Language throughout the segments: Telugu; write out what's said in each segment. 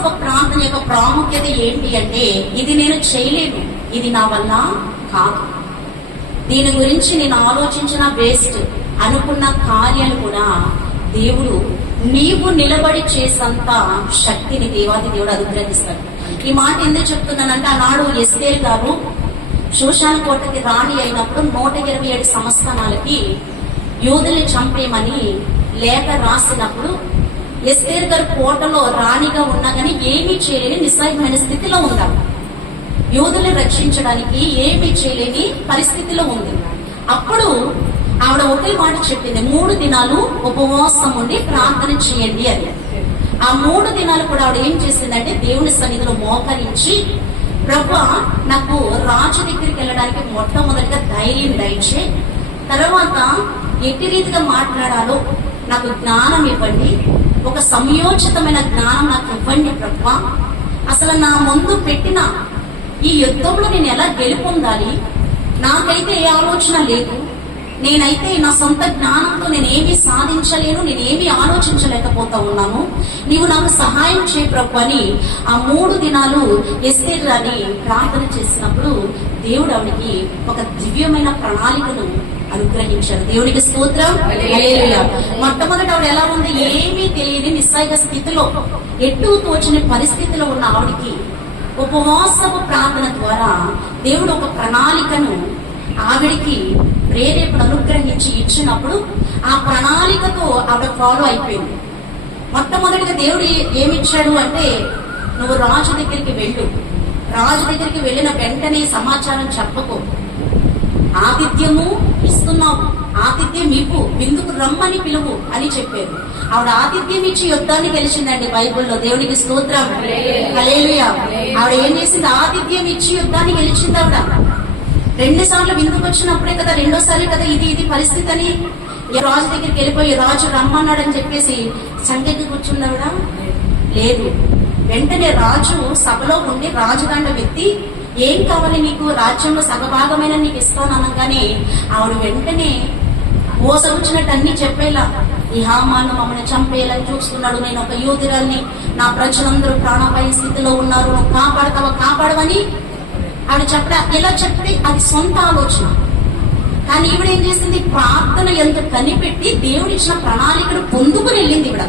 ఉపవాస ప్రార్థన యొక్క ప్రాముఖ్యత ఏంటి అంటే, ఇది నేను చేయలేను, ఇది నా వల్ల కాదు, దీని గురించి నేను ఆలోచించిన వేస్ట్ అనుకున్న కార్యాలు కూడా దేవుడు నీవు నిలబడి చేసేంత శక్తిని దేవాది దేవుడు అనుగ్రహిస్తాడు. ఈ మాట ఎందుకు చెప్తున్నానంటే, ఆనాడు ఎస్తేరు గారు శూషాన కోటకి రాణి అయినప్పుడు 127 సంస్థానాలకి యూదుల్ని చంపేయమని లేఖ రాసినప్పుడు ఎస్తేరు గారు కోటలో రాణిగా ఉన్నా కానీ ఏమీ చేయలేని నిస్సహాయమైన స్థితిలో ఉన్నారు. యూదుల్ని రక్షించడానికి ఏమీ చేయలేని పరిస్థితిలో ఉంది. అప్పుడు ఆవిడ ఒకే మాట చెప్పింది, 3 దినాలు ఉపవాసం ఉండి ప్రార్థన చేయండి అని. ఆ 3 దినాలు కూడా ఆవిడ ఏం చేసిందంటే, దేవుని సన్నిధిలో మోకరించి, ప్రభువా నాకు రాజు దగ్గరికి వెళ్ళడానికి మొట్టమొదటిగా ధైర్యం దయచే, తర్వాత ఎట్టి రీతిగా మాట్లాడాలో నాకు జ్ఞానం ఇవ్వండి, ఒక సంయోచితమైన జ్ఞానం నాకు ఇవ్వండి ప్రభువా, అసలు నా ముందు పెట్టిన ఈ యుద్ధంలో నేను ఎలా గెలుపొందాలి, నాకైతే ఏ ఆలోచన లేదు, నేనైతే నా సొంత జ్ఞానంతో నేనేమీ సాధించలేను, నేనేమీ ఆలోచించలేకపోతా ఉన్నాను, నీవు నాకు సహాయం చేయ ప్రభు అని ఆ 3 దినాలు ఎస్తేరు రాణి ప్రార్థన చేసినప్పుడు దేవుడు ఆవిడికి ఒక దివ్యమైన ప్రణాళికను అనుగ్రహించారు. దేవునికి స్తోత్రం. హల్లెలూయా. మొట్టమొదటి ఆవిడ ఎలా ఉంది, ఏమీ తెలియని నిస్సహాయ స్థితిలో, ఎటు తోచని పరిస్థితిలో ఉన్న ఆవిడికి ఉపవాసపు ప్రార్థన ద్వారా దేవుడు ఒక ప్రణాళికను ఆవిడికి ప్రేరేపణ అనుగ్రహించి ఇచ్చినప్పుడు ఆ ప్రణాళికతో ఆవిడ ఫాలో అయిపోయింది. మొట్టమొదటిగా దేవుడు ఏమిచ్చాడు అంటే, నువ్వు రాజు దగ్గరికి వెళ్ళు, రాజు దగ్గరికి వెళ్ళిన వెంటనే సమాచారం చెప్పకు, ఆతిథ్యము ఇస్తున్నావు, ఆతిథ్యం ఇవ్వు, విందుకు రమ్మని పిలువు అని చెప్పారు. ఆవిడ ఆతిథ్యం ఇచ్చి యుద్ధాన్ని గెలిచిందండి బైబుల్లో. దేవునికి స్తోత్రం. హల్లెలూయా. ఆవిడ ఏం చేసింది, ఆతిథ్యం ఇచ్చి యుద్ధాన్ని గెలిచింది. ఆవిడ 2 సార్లు విందుకు వచ్చినప్పుడే కదా, రెండోసారి కదా ఇది పరిస్థితి అని రాజు దగ్గరికి వెళ్ళిపోయి, రాజు రమ్మన్నాడు అని చెప్పేసి సంఖ్యకి కూర్చున్నావిడ లేదు. వెంటనే రాజు సభలో ఉండి రాజదండ వ్యక్తి, ఏం కావాలి నీకు, రాజ్యంలో సగభాగమైన నీకు ఇస్తాను అనగానే ఆవిడ వెంటనే మోసగుచ్చినట్టు అన్ని చెప్పేలా, ఈ హామాను మమ్మల్ని చంపేయాలని చూస్తున్నాడు, నేను ఒక యూదురాల్ని, నా ప్రజలందరూ ప్రాణాపాయ స్థితిలో ఉన్నారు, నువ్వు కాపాడవని ఆవిడ చెప్పడా. ఇలా చెప్తే అది సొంత ఆలోచన. కానీ ఈవిడ ఏం చేసింది, ప్రార్థన ఎంత కనిపెట్టి దేవుడిచ్చిన ప్రణాళికను పొందుకుని వెళ్ళింది ఈవిడ.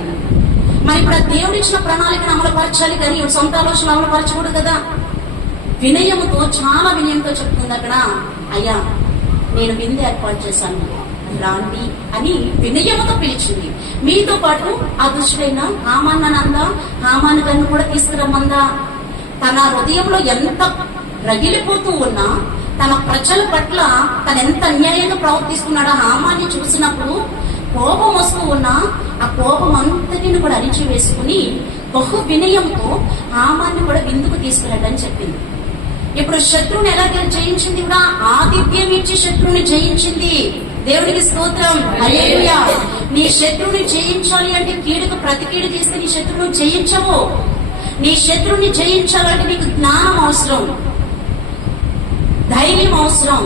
మరి ఇప్పుడు ఆ దేవుడిచ్చిన ప్రణాళికను అమలుపరచాలి, కానీ ఈవిడ సొంత ఆలోచన అమలుపరచకూడదు కదా. వినయముతో, చాలా వినయంతో చెప్తుంది అక్కడ, అయ్యా నేను విందు ఏర్పాటు చేశాను రాండి అని వినయముతో పిలిచింది. మీతో పాటు ఆ దుష్టుడైన హామానందా, హామాను గారిని కూడా తీసుకురమ్మందా. తన హృదయంలో ఎంత రగిలిపోతూ ఉన్నా, తన ప్రజల పట్ల తను ఎంత అన్యాయంగా ప్రవర్తిస్తున్నాడో హామాన్ని చూసినప్పుడు కోపం వస్తూ ఉన్నా, ఆ కోపం అంతటిని కూడా అరిచి వేసుకుని బహు వినయంతో హామాన్ని కూడా విందుకు తీసుకురాడని చెప్పింది. ఇప్పుడు శత్రువుని ఎలా జయించింది కూడా, ఆతిథ్యం ఇచ్చి శత్రువుని జయించింది. దేవుడికి స్తోత్రం. హల్లెలూయా. నీ శత్రువుని జయించాలి అంటే కీడుకు ప్రతి కీడు చేస్తే నీ శత్రువుని జయించవు. నీ శత్రువుని జయించాలంటే నీకు జ్ఞానం అవసరం, ధైర్యం అవసరం,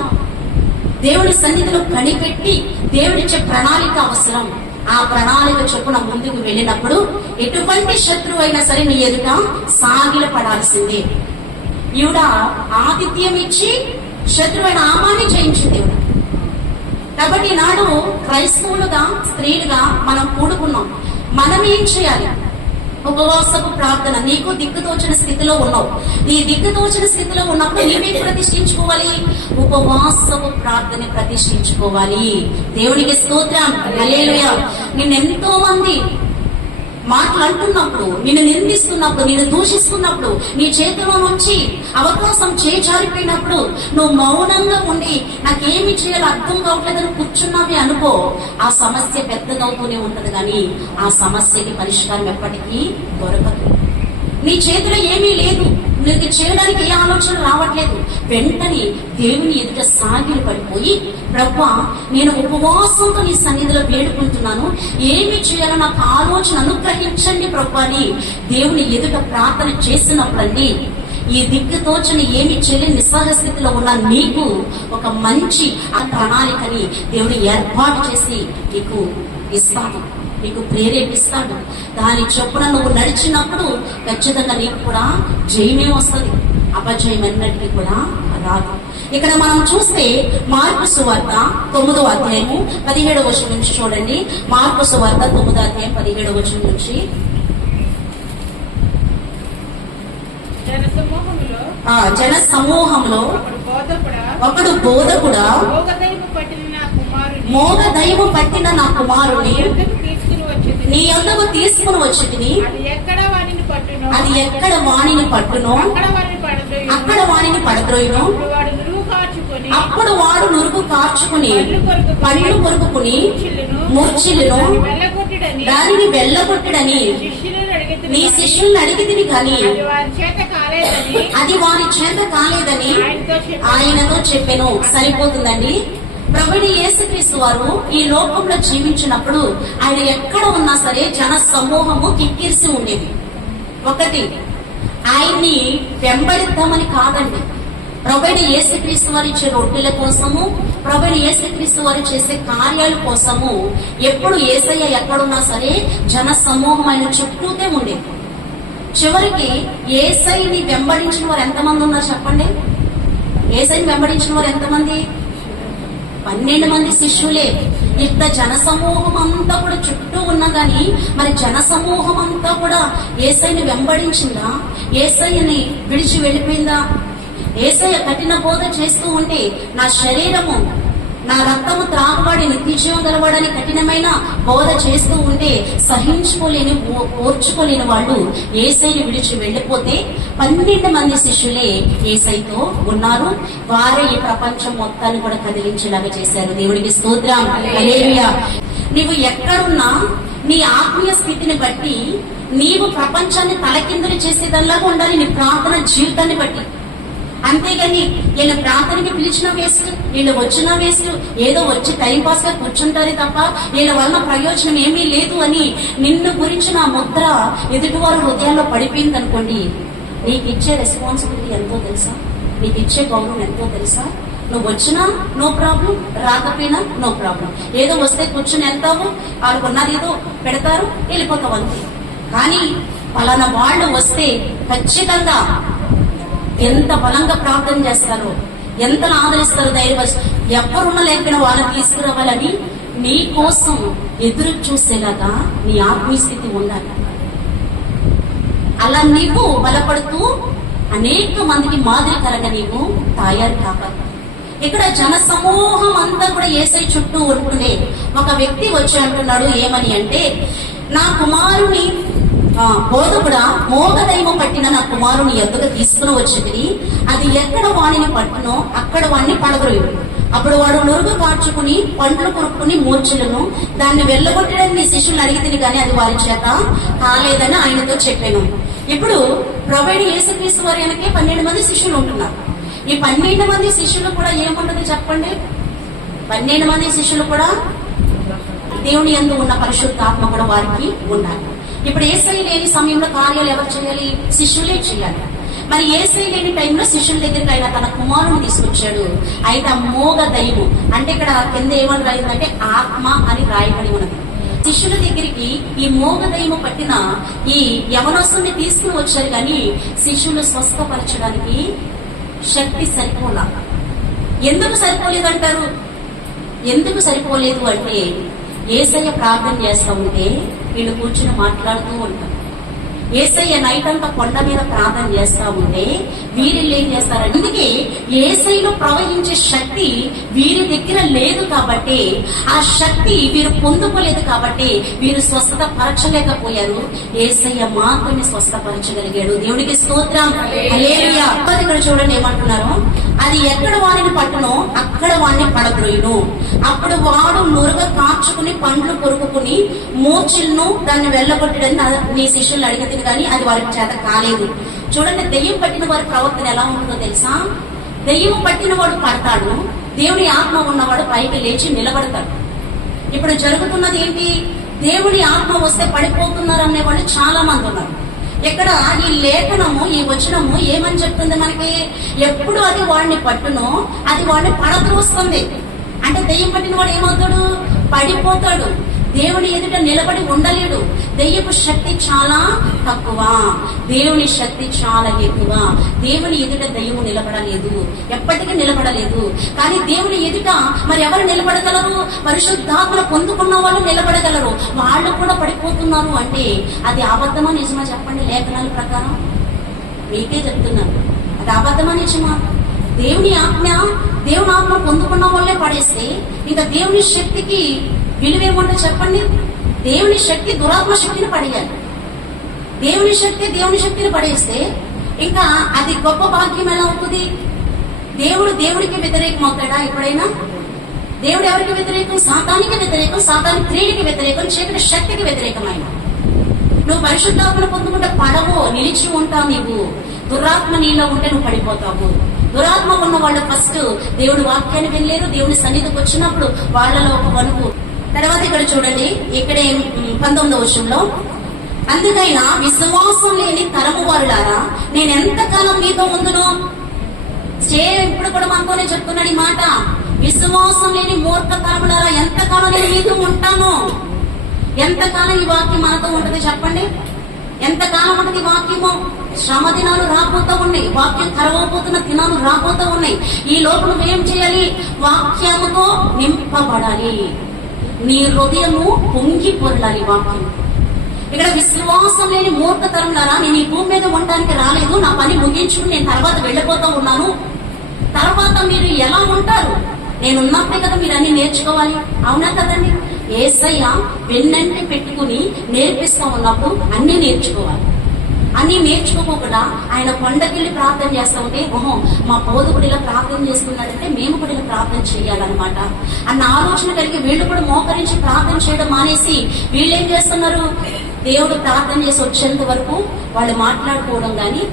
దేవుడి సన్నిధిలో కనిపెట్టి దేవుడిచ్చే ప్రణాళిక అవసరం. ఆ ప్రణాళిక చొప్పున ముందుకు వెళ్ళినప్పుడు ఎటువంటి శత్రువు అయినా సరే నీ ఎదుట సాగిల పడాల్సిందే. ఈవిడ ఆతిథ్యం ఇచ్చి శత్రువైన హామాన్ని జయించింది. కాబట్టి నాడు క్రైస్తవులుగా, స్త్రీలుగా మనం కూడుకున్నాం. మనం ఏం చేయాలి, ఉపవాసపు ప్రార్థన. నీకు దిక్కుతోచిన స్థితిలో ఉన్నావు, నీ దిక్కుతోచిన స్థితిలో ఉన్నప్పుడు నీవే ప్రతిష్ఠించుకోవాలి, ఉపవాసపు ప్రార్థన ప్రతిష్ఠించుకోవాలి. దేవునికి స్తోత్రం. హల్లెలూయా. నిన్నెంతో మంది మాట్లాడుతున్నప్పుడు, నిన్ను నిందిస్తున్నప్పుడు, నిన్ను దూషిస్తున్నప్పుడు, నీ చేతిలో నుంచి అవకాశం చేజారిపోయినప్పుడు నువ్వు మౌనంగా ఉండి నాకేమి చేయాలో అర్థం కావట్లేదని కూర్చున్నావి అనుకో, ఆ సమస్య పెద్దదవుతూనే ఉంటది, కానీ ఆ సమస్యకి పరిష్కారం ఎప్పటికీ దొరకదు. నీ చేతిలో ఏమీ లేదు, నీకు చేయడానికి ఏ ఆలోచన రావట్లేదు. వెంటనే దేవుని ఎదుట సాగిలు పడిపోయి, ప్రభువా నేను ఉపవాసంతో నీ సన్నిధిలో వేడుకుంటున్నాను, ఏమి చేయాలో నాకు ఆలోచన అనుగ్రహించండి ప్రభువా అని దేవుని ఎదుట ప్రార్థన చేసినప్పుడండి, ఈ దిక్కుతోచని ఏమి చేయలేని నిస్సహాయ స్థితిలో ఉన్న నీకు ఒక మంచి ఆ ప్రణాళికని దేవుడు ఏర్పాటు చేసి నీకు ఇస్తాను. నీకు ప్రేరేపిస్తాడు. దాని చొప్పున నువ్వు నడిచినప్పుడు ఖచ్చితంగా నీకు కూడా జయమే వస్తుంది, అపజయం ఎన్నటికీ కూడా రాదు. ఇక్కడ మనం చూస్తే మార్కు సువార్త 9వ అధ్యాయము 17వ వచనం నుంచి చూడండి. మార్కు సువార్త 9వ అధ్యాయం 17వ వచనం నుంచి. జన సమూహంలో ఒకడు బోధకుడా మోగ దైవం పట్టిన నా కుమారుని నీ యొద్దకు తీసుకుని వచ్చితిని, అది ఎక్కడ వాణిని పట్టునో అక్కడ వాణిని పడద్రోయును. అప్పుడు వాడు నురుగు కార్చుకుని పళ్ళు కొరుకుని మూర్చిల్లును, దానిని వెళ్ళగొట్టడని నీ శిష్యుల్ని అడిగితిని కానీ అది వారి చేత కాలేదని ఆయనతో చెప్పెను. సరిపోతుందండి. ప్రభువైన యేసుక్రీస్తు వారు ఈ లోకంలో జీవించినప్పుడు ఆయన ఎక్కడ ఉన్నా సరే జన సమూహము కిక్కిరిసి ఉండేది. ఒకటి, ఆయన్ని వెంబడిద్దామని కాదండి, ప్రభువైన యేసుక్రీస్తు వారు ఇచ్చే రొట్టెల కోసము, ప్రభువైన యేసుక్రీస్తు వారు చేసే కార్యాల కోసము ఎప్పుడు యేసయ్య ఎక్కడున్నా సరే జన సమూహం ఆయన చుట్టూతే ఉండేది. చివరికి యేసయ్యని వెంబడించిన వారు ఎంతమంది ఉన్నారు చెప్పండి? యేసయ్యని వెంబడించిన వారు ఎంతమంది? 12 మంది శిష్యులే. ఇంత జనసమూహం అంతా కూడా చుట్టూ ఉన్నా గాని మరి జనసమూహం అంతా కూడా యేసయ్యని వెంబడించిందా? యేసయ్యని విడిచి వెళ్ళిపోయిందా? యేసయ్య కఠిన బోధ చేస్తూ ఉంటే నా శరీరము నా రక్తము త్రాగువాడి నిత్యజీవం గలవాడని కఠినమైన బోధ చేస్తూ ఉంటే సహించుకోలేని ఓర్చుకోలేని వాళ్ళు యేసయ్యని విడిచి వెళ్ళిపోతే 12 మంది శిష్యులే యేసయ్యతో ఉన్నారు. వారే ఈ ప్రపంచం మొత్తాన్ని కూడా కదిలించేలాగా చేశారు. దేవుడికి స్తోత్రం, హల్లెలూయా. నీవు ఎక్కడున్నా నీ ఆత్మీయ స్థితిని బట్టి నీవు ప్రపంచాన్ని తలకిందులు చేసేదల్లాగా ఉండాలి, నీ ప్రార్థన జీవితాన్ని బట్టి. అంతేగాని వీళ్ళ ప్రార్థనకి పిలిచిన వేస్ట్, వీళ్ళు వచ్చిన వేస్ట్, ఏదో వచ్చి టైంపాస్ గా కూర్చుంటారే తప్ప వీళ్ళ వల్ల ప్రయోజనం ఏమీ లేదు అని నిన్ను గురించిన ముద్ర ఎదుటివారు హృదయాల్లో పడిపోయింది అనుకోండి, నీకు ఇచ్చే రెస్పాన్సిబిలిటీ ఎంతో తెలుసా? నీకు ఇచ్చే గౌరవం ఎంతో తెలుసా? నువ్వు వచ్చినా నో ప్రాబ్లం, రాకపోయినా నో ప్రాబ్లం. ఏదో వస్తే కూర్చుని వెళ్తావు, వాళ్ళకు ఉన్నది ఏదో పెడతారు, వెళ్ళిపోతావు అంతే. కానీ పలానా వాళ్ళు వస్తే ఖచ్చితంగా ఎంత బలంగా ప్రార్థన చేస్తారో, ఎంత ఆదరిస్తారో, ధైర్యం ఎవరున్న లేకపోయినా వాళ్ళని తీసుకురావాలని నీ కోసం ఎదురు చూసేలాగా నీ ఆత్మీయ స్థితి ఉండాలి. అలా నీవు బలపడుతూ అనేక మందికి మాదిరికరంగా నీవు తయారు కావాలి. ఇక్కడ జన సమూహం అంతా కూడా యేసయ్య చుట్టూ ఉంటుండే ఒక వ్యక్తి వచ్చి అంటున్నాడు ఏమని అంటే, నా కుమారుని బోధకుడా మోగ దైవం పట్టిన నా కుమారుని ఎద్దుకు తీసుకుని వచ్చింది, అది ఎక్కడ వాణిని పట్టునో అక్కడ వాడిని పడద్రోయుడు. అప్పుడు వాడు నురుగు కార్చుకుని పండ్లు కొరుక్కుని మూర్ఛలను, దాన్ని వెళ్ళగొట్టడానికి నీ శిష్యులు అడిగితే కానీ అది వారి చేత కాలేదని ఆయనతో చెప్పాను. ఇప్పుడు ప్రభువైన యేసుక్రీస్తు వారి వెనకే 12 మంది శిష్యులు ఉంటున్నారు. ఈ 12 మంది శిష్యులు కూడా ఏముంటది చెప్పండి? 12 మంది శిష్యులు కూడా దేవుని యందు ఉన్న పరిశుద్ధాత్మ కూడా వారికి ఉండాలి. ఇప్పుడు యేసయ్య లేని సమయంలో కార్యాలు ఎవరు చేయాలి? శిష్యులే చేయాలి. మరి యేసయ్య లేని టైంలో శిష్యుల దగ్గరికి ఆయన తన కుమారుని తీసుకొచ్చాడు. అయితే ఆ మోగ దైవం అంటే ఇక్కడ కింద ఏమని రాయిందంటే ఆత్మ అని రాయబడి ఉన్నది. శిష్యుల దగ్గరికి ఈ మోగ దైవం పట్టిన ఈ యవనస్తుని తీసుకుని వచ్చారు, కానీ శిష్యులు స్వస్థపరచడానికి శక్తి సరిపోలా. ఎందుకు సరిపోలేదంటారు? ఎందుకు సరిపోలేదు అంటే యేసయ్య ప్రార్థన చేస్తూ ఉంటే వీళ్ళు కూర్చుని మాట్లాడుతూ ఉంటారు. యేసయ్య నైట్ అంతా కొండ మీద ప్రార్థన చేస్తా ఉంటే వీరిళ్ళు ఏం చేస్తారు? అందుకే యేసయ్యలో ప్రవహించే శక్తి వీరి దగ్గర లేదు కాబట్టి, ఆ శక్తి వీరు పొందుకోలేదు కాబట్టి వీరు స్వస్థత పరచలేకపోయారు. యేసయ్య మాత్రమే స్వస్థపరచగలిగాడు. దేవుడికి స్తోత్రం, హల్లెలూయా. ఇక్కడ చూడండి ఏమంటున్నారు, అది ఎక్కడ వాడిని పట్టునో అక్కడ వాడిని పడద్రోయును. అప్పుడు వాడు నురుగ కార్చుకుని పండ్లు కొరుకుని మూర్చిలను దాన్ని వెళ్ళగొట్టడని నీ శిష్యులు అడిగితే కానీ అది వారికి చేత కాలేదు. చూడండి, దెయ్యం పట్టిన వారి ప్రవర్తన ఎలా ఉంటుందో తెలుసా? దెయ్యం పట్టిన వాడు పడతాడు, దేవుని ఆత్మ ఉన్నవాడు పైకి లేచి నిలబడతాడు. ఇప్పుడు జరుగుతున్నది ఏంటి? దేవుని ఆత్మ వస్తే పడిపోతున్నారు అనేవాళ్ళు చాలా మంది ఉన్నారు. ఇక్కడ ఈ లేఖనము, ఈ వచనము ఏమని చెప్తుంది మనకి? ఎప్పుడు అది వాడిని పట్టునో అది వాడిని పడద్రోస్తుంది. అంటే దెయ్యం పట్టిన వాడు ఏమవుతాడు? పడిపోతాడు. దేవుని ఎదుట నిలబడి ఉండలేడు. దెయ్యపు శక్తి చాలా తక్కువ, దేవుని శక్తి చాలా ఎక్కువ. దేవుని ఎదుట దెయ్యము నిలబడలేదు, ఎప్పటికీ నిలబడలేదు. కానీ దేవుని ఎదుట మరి ఎవరు నిలబడగలరు? పరిశుద్ధాత్మను పొందుకున్న వాళ్ళు నిలబడగలరు. వాళ్ళు కూడా పడిపోతున్నారు అంటే అది అబద్ధమా నిజమా చెప్పండి? లేఖనాల ప్రకారం మీకే చెప్తున్నాను, అది అబద్ధమా నిజమా? దేవుని ఆత్మ పొందుకున్న వాళ్ళే పడేస్తే ఇంకా దేవుని శక్తికి విలువేమంటే చెప్పండి? దేవుని శక్తి దురాత్మ శక్తిని పడేయాలి. దేవుని శక్తిని పడేస్తే ఇంకా అది గొప్ప భాగ్యం ఎలా అవుతుంది? దేవుడికి వ్యతిరేకం అవుతాడా ఎప్పుడైనా? దేవుడు ఎవరికి వ్యతిరేకం? సాతానికి వ్యతిరేకం, సాతాని క్రియకి వ్యతిరేకం, చీకటి శక్తికి వ్యతిరేకమైన. నువ్వు పరిశుద్ధాత్మను పొందుకుంటే పడవో, నిలిచి ఉంటావు. నీవు దురాత్మ నీలో ఉంటే నువ్వు పడిపోతావు. దురాత్మ ఉన్న వాళ్ళు ఫస్ట్ దేవుడి వాక్యాన్ని వినలేరు. దేవుని సన్నిధికి వచ్చినప్పుడు వాళ్ళలో ఒక వణుకు. తర్వాత ఇక్కడ చూడండి, ఇక్కడే 19వ వచనంలో, అందుకైనా విశ్వాసం లేని తరము వారులారా నేను ఎంతకాలం మీతో ఉందును. ఇప్పుడు కూడా మనతోనే చెప్తున్నాడు ఈ మాట. విశ్వాసం లేని మూర్ఖ తరములారా ఎంతకాలం నేను మీతో ఉంటాను. ఎంతకాలం ఈ వాక్యం మనతో ఉంటది చెప్పండి? ఎంతకాలం ఉంటది వాక్యము? శ్రమ దినాలు రాబోతూ ఉన్నాయి, వాక్యం ఖరాబోతున్న దినాలు రాబోతూ ఉన్నాయి. ఈ లోపల నువ్వేం చేయాలి? వాక్యముతో నింపబడాలి. నీ హృదయము పొంగి పొరలాలి వాక్యం. ఇక్కడ విశ్వాసం లేని మూర్ఖతరంలారా నేను ఈ భూమి మీద ఉండడానికి రాలేదు, నా పని ముగించుకుని నేను తర్వాత వెళ్ళిపోతూ ఉన్నాను. తర్వాత మీరు ఎలా ఉంటారు? నేను ఉన్నప్పుడే కదా మీరు అన్ని నేర్చుకోవాలి. అవునా కదండి? యేసయ్య వెన్నంటి పెట్టుకుని నేర్పిస్తా ఉన్నప్పుడు అన్ని నేర్చుకోవాలి. అన్ని నేర్చుకోకుండా ఆయన కొండకెళ్ళి ప్రార్థన చేస్తా ఉంటే, ఓహో మా బోధకుడు ఇలా ప్రార్థన చేస్తున్నాడంటే మేము కూడా ఇలా ప్రార్థన చేయాలన్నమాట అన్న ఆలోచన కలిగి వీళ్ళు కూడా మోకరించి ప్రార్థన చేయడం మానేసి వీళ్ళేం చేస్తున్నారు? దేవుడు ప్రార్థన చేసి వచ్చేంత వరకు వాళ్ళు మాట్లాడుకోవడం గాని,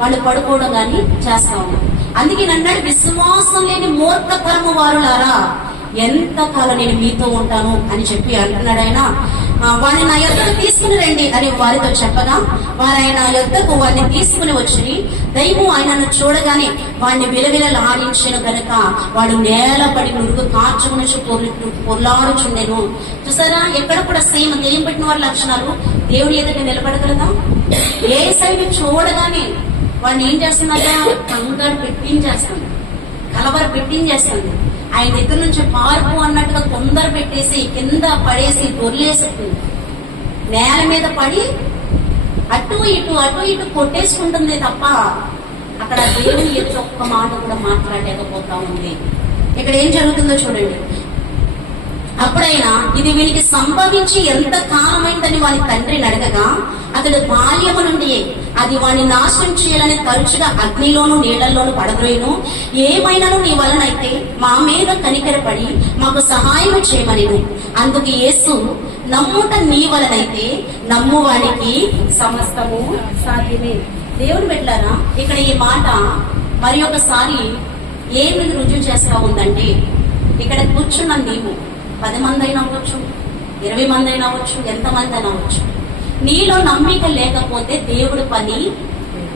వాళ్ళు పడుకోవడం గాని చేస్తా ఉన్నారు. అందుకే అన్నాడు, విశ్వాసం లేని మూర్ఖతరము వారులారా ఎంతకాలం నేను మీతో ఉంటాను అని చెప్పి అంటున్నాడు ఆయన. వారిని నా యొద్దకు తీసుకుని రండి అని వారితో చెప్పగా వారు ఆయన యొద్దకు వారిని తీసుకుని వచ్చి దైవం ఆయనను చూడగానే వాడిని విలవిలలాడించెను గనక వాడు నేలపడి నురుగు కార్చుకుని పొర్లాడుచుండెను. చూసారా, ఎక్కడ కూడా సేమ్ దెయ్యం పెట్టిన వారి లక్షణాలు దేవుని ఎదుట నిలబడగలదా? ఏ సైడ్ చూడగానే వాడిని ఏం చేస్తున్నారా? కంగారు పెట్టించేస్తుంది, కలవర పెట్టించేస్తుంది. ఆయన దగ్గర నుంచి పార్పు అన్నట్టుగా తొందర పెట్టేసి కింద పడేసి దొర్లేస్తుంది. నేల మీద పడి అటు ఇటు కొట్టేసుకుంటుంది తప్ప అక్కడ దేవుని ఎదురు ఒక్క మాట కూడా మాట్లాడలేకపోతా ఉంది. ఇక్కడ ఏం జరుగుతుందో చూడండి. అప్పుడైనా ఇది వీనికి సంభవించి ఎంత కాలమైందని వాని తండ్రిని అడగగా అతడు బాల్యము నుండి అది వాడిని నాశనం చేయాలని తరచుగా అగ్నిలోను నీళ్లలోను పడద్రోయును. ఏమైనాను నీ వలనైతే మా మీద కనికరపడి మాకు సహాయం చేయమనిను. అందుకు యేసు, నమ్ముట నీ వలనైతే నమ్మువానికి సమస్తము సాధ్యమే. దేవుని బిడ్డలారా, ఇక్కడ ఈ మాట మరి ఒకసారి ఏమి రుజువు చేస్తా ఉందంటే, ఇక్కడ కూర్చున్న నీవు 10 మంది అయినా అవ్వచ్చు, 20 మంది అయినా అవ్వచ్చు, ఎంతమంది అయినా అవ్వచ్చు, నీలో నమ్మిక లేకపోతే దేవుడి పని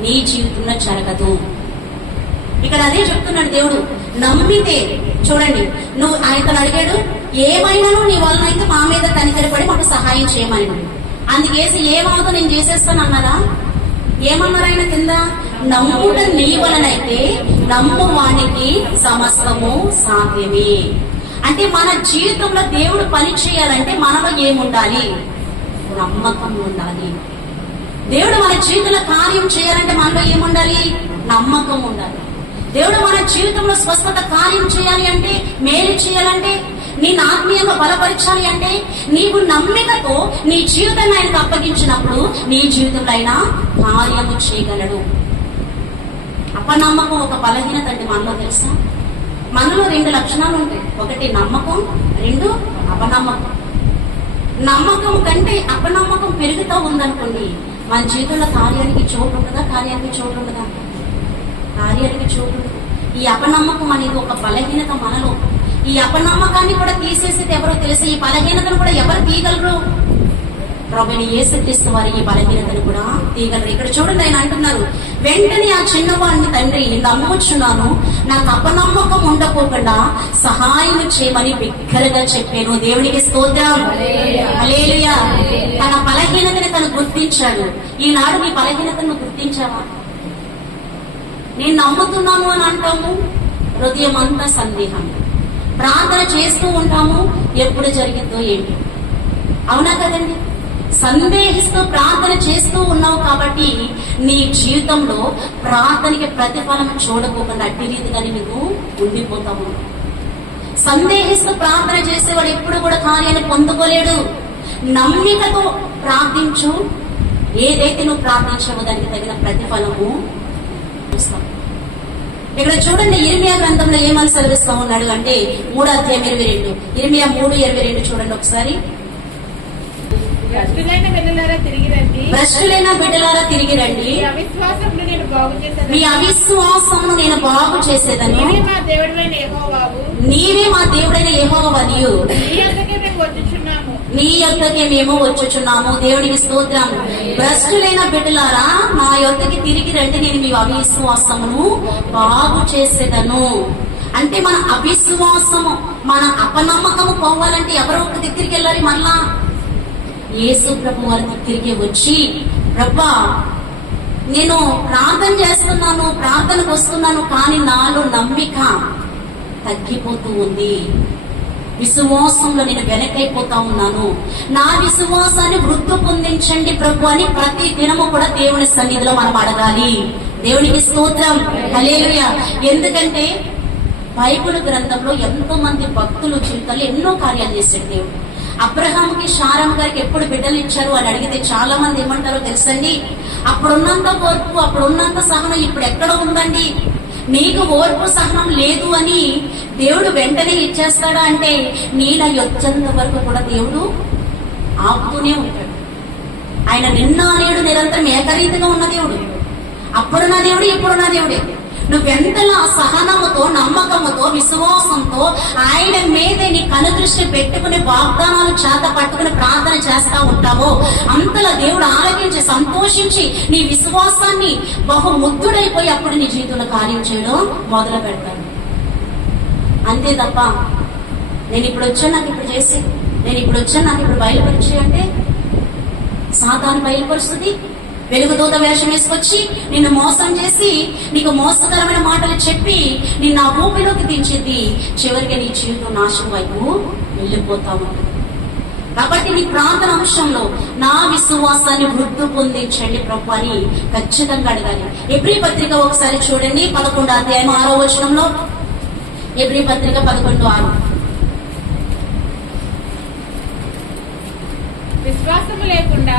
నీ జీవితంలో జరగదు. ఇక్కడ అదే చెప్తున్నాడు దేవుడు. నమ్మితే చూడండి, నువ్వు ఆయనతో అడిగాడు, ఏమైనాను నీ వలన అయితే మా మీద కనికరపడి మాకు సహాయం చేయమని. అందుకేసి ఏమవుతుందో నేను చేసేస్తాను అన్నారా? ఏమన్నారు ఆయన కింద? నమ్ముట నీ వలనైతే నమ్మువానికి సమస్తము సాధ్యమే. అంటే మన జీవితంలో దేవుడు పని చేయాలంటే మనలో ఏముండాలి? నమ్మకం ఉండాలి. దేవుడు మన జీవితంలో కార్యం చేయాలంటే మనలో ఏముండాలి? నమ్మకం ఉండాలి. దేవుడు మన జీవితంలో స్వస్థత కార్యం చేయాలి అంటే, మేలు చేయాలంటే, నీ ఆత్మీయంగా బలపరచాలి అంటే నీవు నమ్మికతో నీ జీవితాన్ని ఆయనకు అప్పగించినప్పుడు నీ జీవితంలో ఆయన కార్యము చేయగలడు. అపనమ్మకం ఒక బలహీనత అంటే మనలో తెలుసా? మనలో 2 లక్షణాలు ఉంటాయి. ఒకటి నమ్మకం, 2 అపనమ్మకం. నమ్మకం కంటే అపనమ్మకం పెరుగుతూ ఉందనుకోండి, మన జీవితంలో కార్యానికి చోటు ఉంటుందా? కార్యానికి చోటు ఉండదా? కార్యానికి చోటు ఉండదు. ఈ అపనమ్మకం అనేది ఒక బలహీనత మనలో. ఈ అపనమ్మకాన్ని కూడా తీసేసేది ఎవరో తెలిసి, ఈ బలహీనతను కూడా ఎవరు తీయగలరు? ప్రభువైన యేసుక్రీస్తు వారి ఈ బలహీనతను కూడా తీయగలరు. ఇక్కడ చూడండి, ఆయన అంటున్నారు, వెంటనే ఆ చిన్నవాడిని, తండ్రి నమ్ముచున్నాను, నాకు అపనమ్మకం ఉండకోకుండా సహాయం చేయమని బిగ్గరగా చెప్పాను. దేవునికి స్తోత్రం. హల్లెలూయా. తన బలహీనతని తను గుర్తించాడు. ఈనాడు నీ బలహీనతను గుర్తించావా? నేను నమ్ముతున్నాను అని అంటాము, హృదయం అంతా సందేహం. ప్రార్థన చేస్తూ ఉంటాము, ఎప్పుడు జరిగిందో ఏంటి. అవునా కదండి? సందేహిస్తూ ప్రార్థన చేస్తూ ఉన్నావు కాబట్టి నీ జీవితంలో ప్రార్థనకి ప్రతిఫలం చూడకోకుండా అట్టి రీతిగానే నువ్వు ఉండిపోతావు. సందేహిస్తూ ప్రార్థన చేసేవాడు ఎప్పుడు కూడా కార్యాన్ని పొందుకోలేడు. నమ్మికతో ప్రార్థించు, ఏదైతే నువ్వు ప్రార్థించావో దానికి తగిన ప్రతిఫలము చూస్తావు. ఇక్కడ చూడండి, ఇర్మియా గ్రంథంలో ఏమని సెలవిస్తా ఉన్నాడు అంటే 3:22, ఇర్మియా 3:22 చూడండి ఒకసారి. భ్రష్టులైన బిడ్డలారా తిరిగి రండి, మీ అవిశ్వాసమును నేను బాగు చేసేదను, నీవే మా దేవుడైన యెహోవావు, నీ యొద్దకే మేము వచ్చుచున్నాము. దేవునికి స్తోత్రం. భ్రష్టులైన బిడ్డలారా మా యొద్దకి తిరిగి రండి, నేను మీ అవిశ్వాసమును బాగు చేసేదను. అంటే మన అవిశ్వాసము, మన అపనమ్మకము పోవాలంటే ఎవరో ఒక దగ్గరికి వెళ్ళాలి. మళ్ళా యేసు ప్రభు వారి దగ్గరికి వచ్చి, ప్రభా నేను ప్రార్థన చేస్తున్నాను, ప్రార్థనకు వస్తున్నాను, కానీ నాలో నమ్మిక తగ్గిపోతూ ఉంది, విశ్వాసంలో నేను వెనకైపోతా ఉన్నాను, నా విశ్వాసాన్ని వృద్ధి పొందించండి ప్రభు అని ప్రతి దినము కూడా దేవుని సన్నిధిలో మనం అడగాలి. దేవునికి స్తోత్రం. హల్లెలూయా. ఎందుకంటే బైబిల్ గ్రంథంలో ఎంతో మంది భక్తులు జీవితాల్లో ఎన్నో కార్యాలు చేశాడు దేవుడు. అబ్రహాముకి శారమ్మ గారికి ఎప్పుడు బిడ్డలు ఇచ్చారు అని అడిగితే చాలా మంది ఏమంటారో తెలుసండి, అప్పుడున్నంత ఓర్పు, అప్పుడున్నంత సహనం ఇప్పుడు ఎక్కడ ఉందండి, నీకు ఓర్పు సహనం లేదు అని దేవుడు వెంటనే ఇచ్చేస్తాడా అంటే నీళ్ళ యొచ్చేంత వరకు కూడా దేవుడు ఆపుతూనే ఉంటాడు. ఆయన నిన్న నేడు నిరంతరం ఏకరీతిగా ఉన్న దేవుడు. అప్పుడున్న దేవుడు, ఇప్పుడున్న దేవుడే. నువ్వెంతలా సహనముతో, నమ్మకముతో, విశ్వాసంతో ఆయన మీదే నీ కనుదృష్టి పెట్టుకుని వాగ్దానాలు చేత పట్టుకుని ప్రార్థన చేస్తా ఉంటావో అంతలా దేవుడు ఆలకించి సంతోషించి నీ విశ్వాసాన్ని బహు ముద్దుడైపోయి అప్పుడు నీ జీవితంలో కార్యం చేయడం మొదలు పెడతాడు. అంతే తప్ప నేను ఇప్పుడు వచ్చాను, నాకు ఇప్పుడు చేసి, నేను ఇప్పుడు వచ్చాను, నాకు ఇప్పుడు బయలుపరిచి అంటే సాతాను బయలుపరుస్తుంది. వెలుగుదూత వేషం వేసుకొచ్చి నిన్ను మోసం చేసి నీకు మోసకరమైన మాటలు చెప్పి నిన్ను ఆ ఊపిలోకి దించింది. చివరికి నీ జీవితం నాశనం వైపు వెళ్ళిపోతావు. కాబట్టి నీ ప్రార్థన అంశంలో నా విశ్వాసాన్ని వృద్ధి పొందించండి ప్రభు అని ఖచ్చితంగా అడగాలి. ఎబ్రీ పత్రిక ఒకసారి చూడండి, 11:6 ఎబ్రీ పత్రిక 11:6. విశ్వాసము లేకుండా